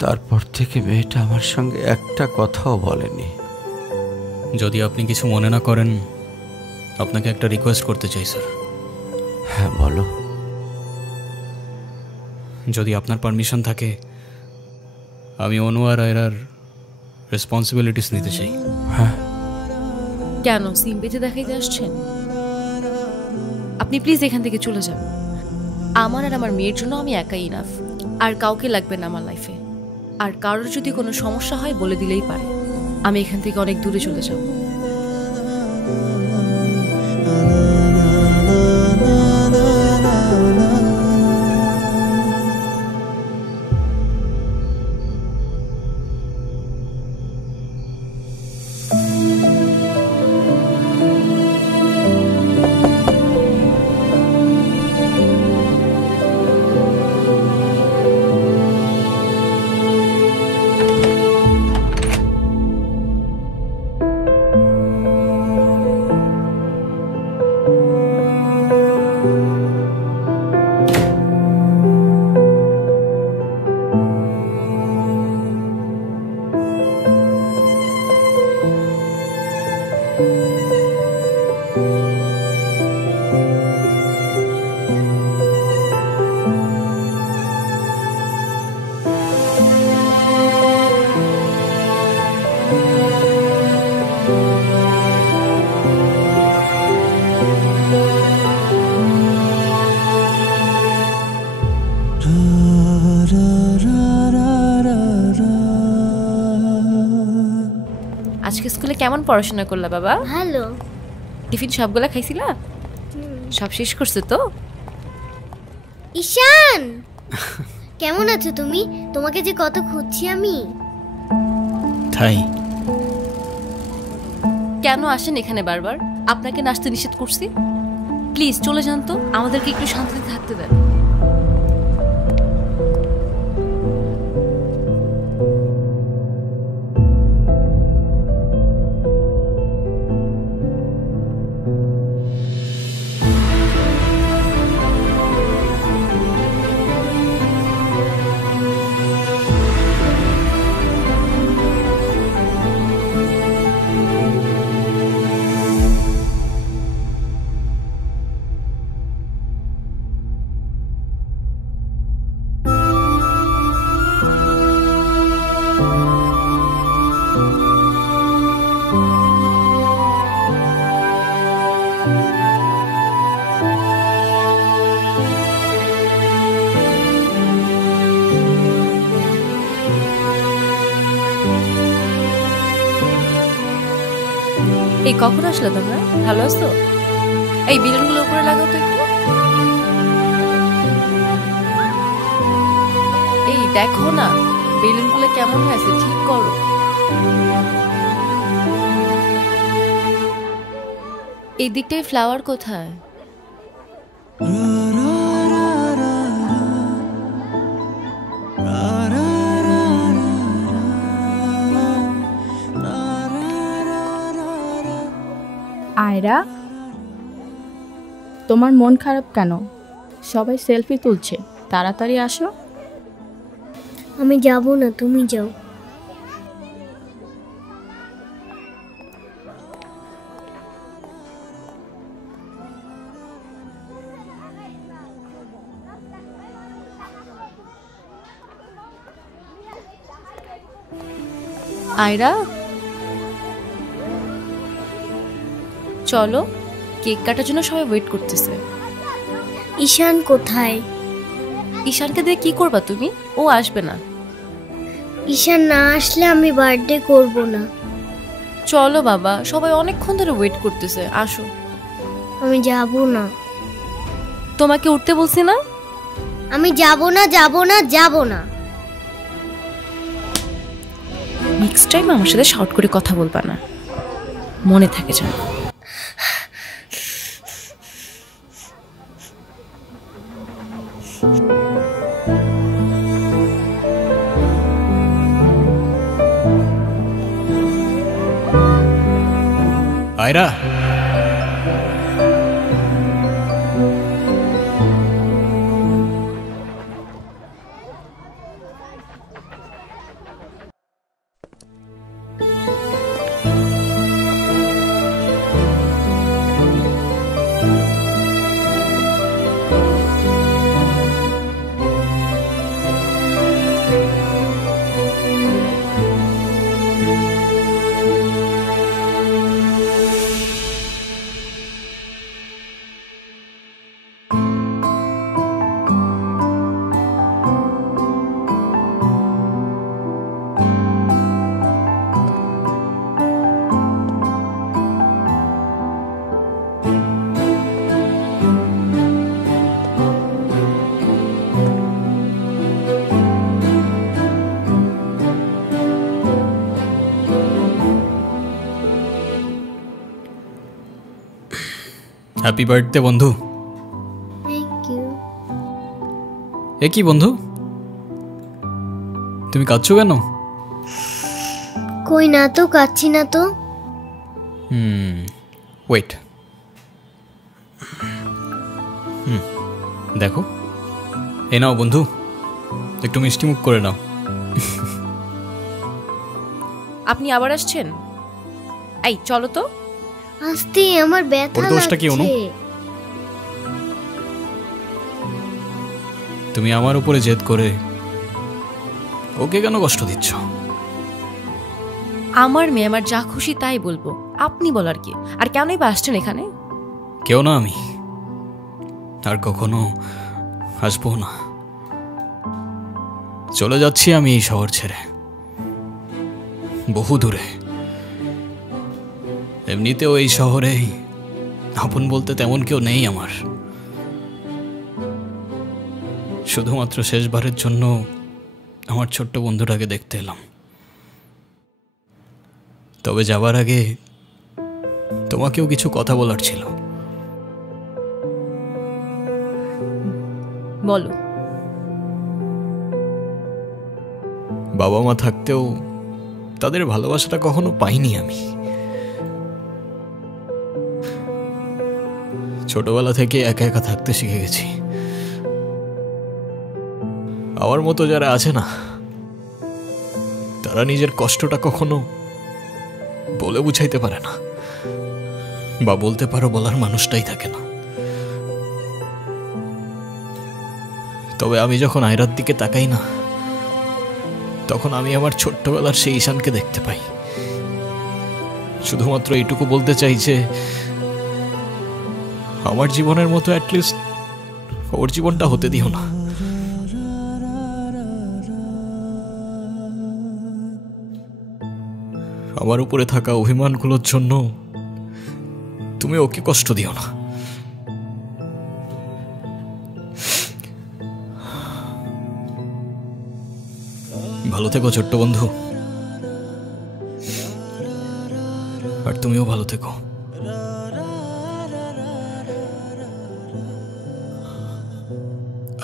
তারপর থেকে মেয়েটা আমার সঙ্গে একটা কথাও বলেনি। যদি আপনি কিছু মনে না করেন, আপনাকে একটা রিকোয়েস্ট করতে চাই স্যার। হ্যাঁ বলো। যদি আপনার পারমিশন থাকে, আমি অনু আর আয়রার রেসপন্সিবিলিটিস নিতে চাই। হ্যাঁ। কেন সিম্পেথি দেখাইতে আসছেন? আপনি প্লিজ এখান থেকে চলে যান। আমার আর আমার মেয়ের জন্য আমি একাই ইনাফ, আর কাউকে লাগবে না আমার লাইফে। আর কারোর যদি কোনো সমস্যা হয় বলে দিলেই পারে। আমি এখান থেকে অনেক দূরে চলে যাব। আজকে স্কুলে কেমন পড়াশোনা করলা বাবা? ভালো। টিফিন সবগুলা খাইছিলা? সব শেষ করছে তো? ঈশান, কেমন আছো তুমি? তোমাকে যে কত খুঁজছি আমি। তাই কেন আসেন এখানে বারবার? আপনাকে নাচতে নিষেধ করছি। প্লিজ চলে যান তো, আমাদেরকে একটু শান্তিতে থাকতে দেন। এই কখন আসলে তোমরা? ভালো আছো? এই বেলুনগুলো উপরে লাগাও তো একটু। এই দেখো না বেলুনগুলো কেমন হয়েছে, ঠিক করো। এই দিকটায় ফ্লাওয়ার কোথায়? আয়রা, তোমার মন খারাপ কেন? সবাই সেলফি তুলছে, তাড়াতাড়ি আসো। আমি যাব না, তুমি যাও। আয়রা চলো, কেক কাটার জন্য সবাই ওয়েট করতেছে। ঈশান কোথায়? ঈশানকে দিয়ে কি করবা তুমি? ও আসবে না। ঈশান না আসলে আমি বার্থডে করব না। চলো বাবা, সবাই অনেকক্ষণ ধরে ওয়েট করতেছে, আসো। আমি যাব না। তোমাকে উঠতে বলছি না? আমি যাব না, যাব না, যাব না। নেক্সট টাইম আমার সাথে শর্ট করে কথা বলবা না, মনে থাকে যেন। আয়রা, হ্যাপি বার্থডে বন্ধু। Thank you. এ কি বন্ধু, তুমি কাঁদছো কেন? কই না তো, কাচ্ছি না তো। ওয়েট, দেখো, এ নাও বন্ধু, একটু মিষ্টি মুখ করে নাও। আপনি আবার আসছেন? এই চলো তো। আস্তে, আমার ব্যথা লাগছে। তুমি আমার উপরে জেদ করে ওকে কেন কষ্ট দিচ্ছ? আমার মেয়ে, আমার যা খুশি তাই বলবো, আপনি বলার কি? আর কেনই বা আসছেন এখানে? কেউ না, আমি আর কখনো আসবো না। চলে যাচ্ছি আমি এই শহর ছেড়ে, বহু দূরে। এমনিতেও এই শহরে আপন বলতে তেমন কেউ নেই আমার। শুধুমাত্র শেষবারের জন্য আমার ছোট্ট বন্ধুটাকে দেখতে এলাম। তবে যাবার আগে তোমাকেও কিছু কথা বলার ছিল। বলো। বাবা মা থাকতেও তাদের ভালোবাসাটা কখনো পাইনি আমি। ছোটবেলা থেকে একা একা থাকতে শিখে গেছি। আমার মতো যারা আছে না, তারা নিজের কষ্টটা কখনো বলে বুঝাইতে পারে না, বা বলতে পারো বলার মানুষটাই থাকে না। তবে আমি যখন আয়রার দিকে তাকাই না, তখন আমি আমার ছোট্টবেলার সেই ঈশানকে দেখতে পাই। শুধুমাত্র এইটুকু বলতে চাই যে আমার জীবনের মতো অ্যাটলিস্ট ওর জীবনটা হতে দিও না। আমার উপরে থাকা অভিমানগুলোর জন্য তুমি ওকে কষ্ট দিও না। ভালো থেকো ছোট্ট বন্ধু, আর তুমিও ভালো থেকো।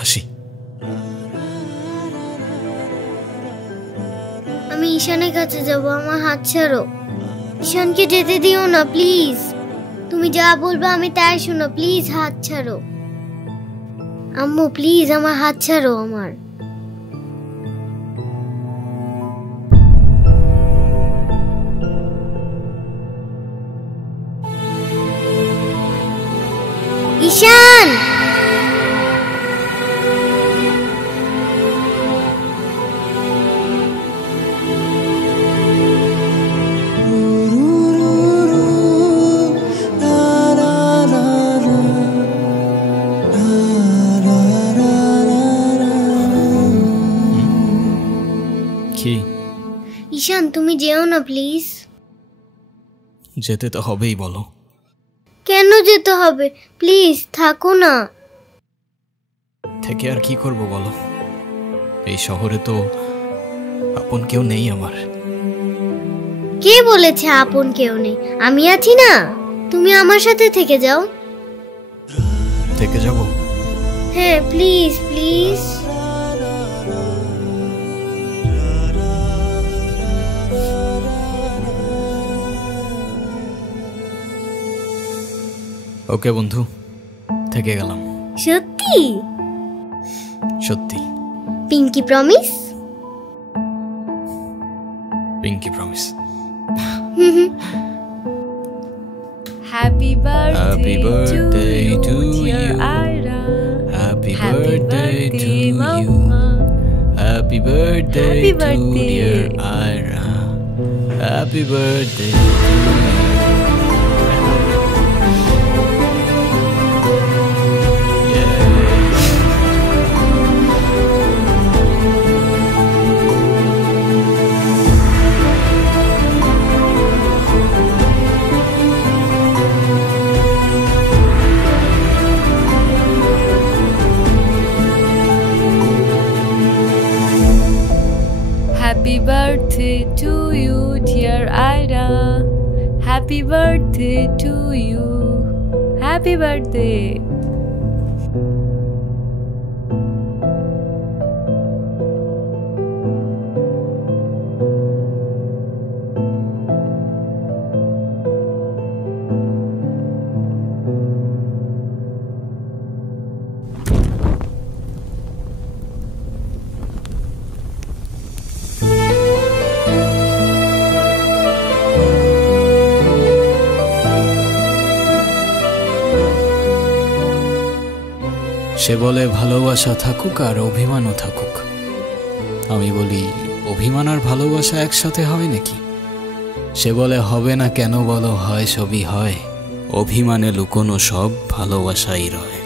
আসি। আমি ঈশানের কাছে যাব, আমার হাত ছাড়ো। ঈশানকে যেতে দিও না প্লিজ। তুমি যা বলবে আমি তাই শোনো, প্লিজ হাত ছাড়ো। আম্মু প্লিজ আমার হাত ছাড়ো। আমার ঈশান, ঈশান তুমি যেও না প্লিজ। যেতে তো হবেই, বলো কেন যেতে হবে? প্লিজ থাকো না। থেকে আর কি করব বলো, এই শহরে তো আপন কেউ নেই আমার। কে বলেছে আপন কেউ নেই? আমি আছি না, তুমি আমার সাথে থেকে যাও। থেকে যাব? হ্যাঁ প্লিজ প্লিজ। ওকে বন্ধু, থেকে গেলাম। সত্যি? সত্যি। Pinky promise? Pinky promise. Happy birthday to you, Ira. Happy birthday to you. Happy birthday to dear Ira. Happy birthday to you. Happy birthday to you, dear Ira. Happy birthday to you. Happy birthday. সে বলে ভালোবাসা থাকুক আর অভিমানও থাকুক। আমি বলি অভিমান আর ভালোবাসা একসাথে হয় নাকি? সে বলে হবে না কেন বলো, হয় সবই হয়, অভিমানে লুকোনো সব ভালোবাসাই রয়।